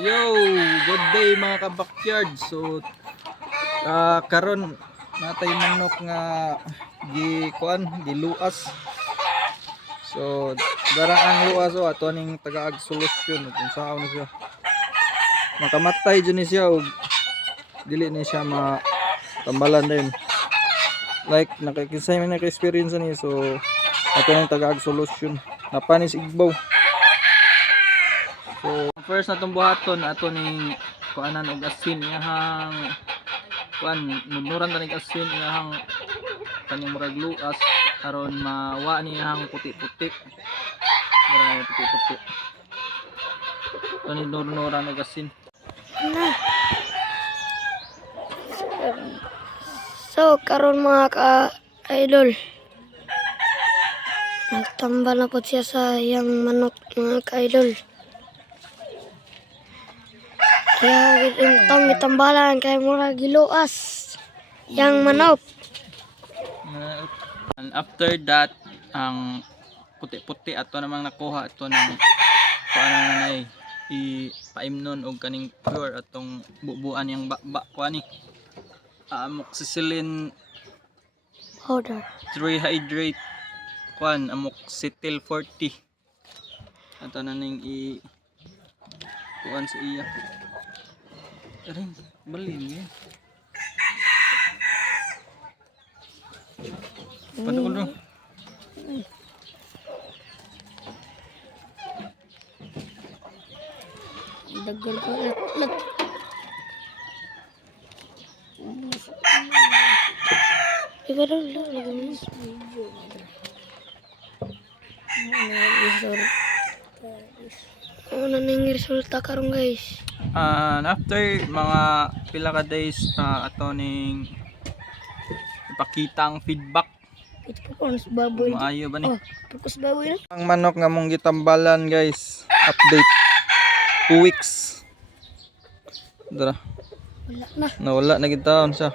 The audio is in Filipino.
Yo, good day mga ka-backyard. So karon natay manok nga giluas. So darang ang luas ato ning tagaag solusyon kung saan na siya. Makamatay jud ni siya og dili ni siya matambalan din. Like nakikisay man naka-experience ni so ato ning tagaag solusyon. Napanis igbaw. So first natong buhaton ato ning kuanan og asin iyahang kuan nunuran ta ning asin iyahang kanyang murag luas aron mawa ni iyahang puti-puti. Murag puti-puti. Ani nunuran og asin. So, karon mga ka-idol, nagtambal na po siya sa iyang manok mga ka-idol. Kaya itong itambalan kay mura giluas yang manok. And after that ang puti-puti ato namang nakuha ato ng kuanan nanay ipaimnon og kaning pure atong bubuan yang bakbak kuani amoxicillin Powder. 3 hydrate kuan amoxicillin 40 ato na ning kuan sa iya aring balin ni padulong Dagal ko lat. Iba daw lagi mo sa video. Ano ning resulta karon guys? and after mga pila ka days ato ning ipakita ang feedback Ito po sa baboy. maayo ba ni Pagkos baboy na. ang manok nga mong gitambalan guys update 2 weeks dara Wala na. nawala na gid taon siya